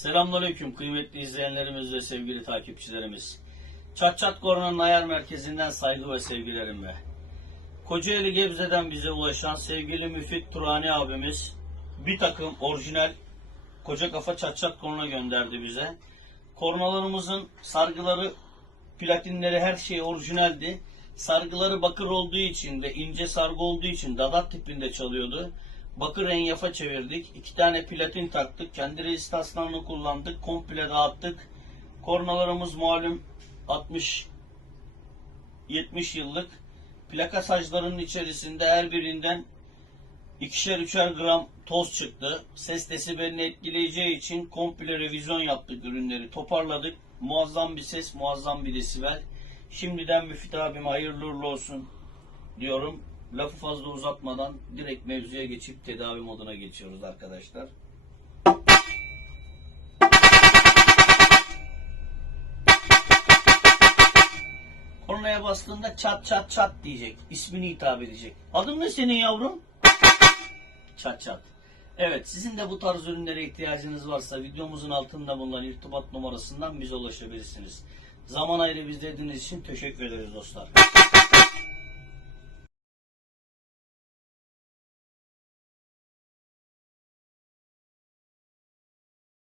Selamünaleyküm kıymetli izleyenlerimiz ve sevgili takipçilerimiz. Çat Çat Korna'nın ayar merkezinden saygı ve sevgilerimle. Kocaeli Gebze'den bize ulaşan sevgili Müfit Turani abimiz bir takım orijinal koca kafa çat çat korna gönderdi bize. Kornalarımızın sargıları, platinleri her şey orijinaldi. Sargıları bakır olduğu için ve ince sargı olduğu için dadat tipinde çalıyordu. Bakır enyafa çevirdik. iki tane platin taktık. Kendi rezistanslarını kullandık. Komple dağıttık. Kornalarımız malum 60 70 yıllık. Plaka saclarının içerisinde her birinden ikişer üçer gram toz çıktı. Ses desibelini etkileyeceği için komple revizyon yaptık ürünleri. Toparladık. Muazzam bir ses, muazzam bir desibel. Şimdiden Müfit abime hayırlı uğurlu olsun diyorum. Lafı fazla uzatmadan direkt mevzuya geçip tedavi moduna geçiyoruz arkadaşlar. Kornaya bastığında çat çat çat diyecek. İsmini hitap edecek. Adın ne senin yavrum? Çat çat. Evet sizin de bu tarz ürünlere ihtiyacınız varsa videomuzun altında bulunan irtibat numarasından bize ulaşabilirsiniz. Zaman ayrı bizlediğiniz için teşekkür ederiz dostlar.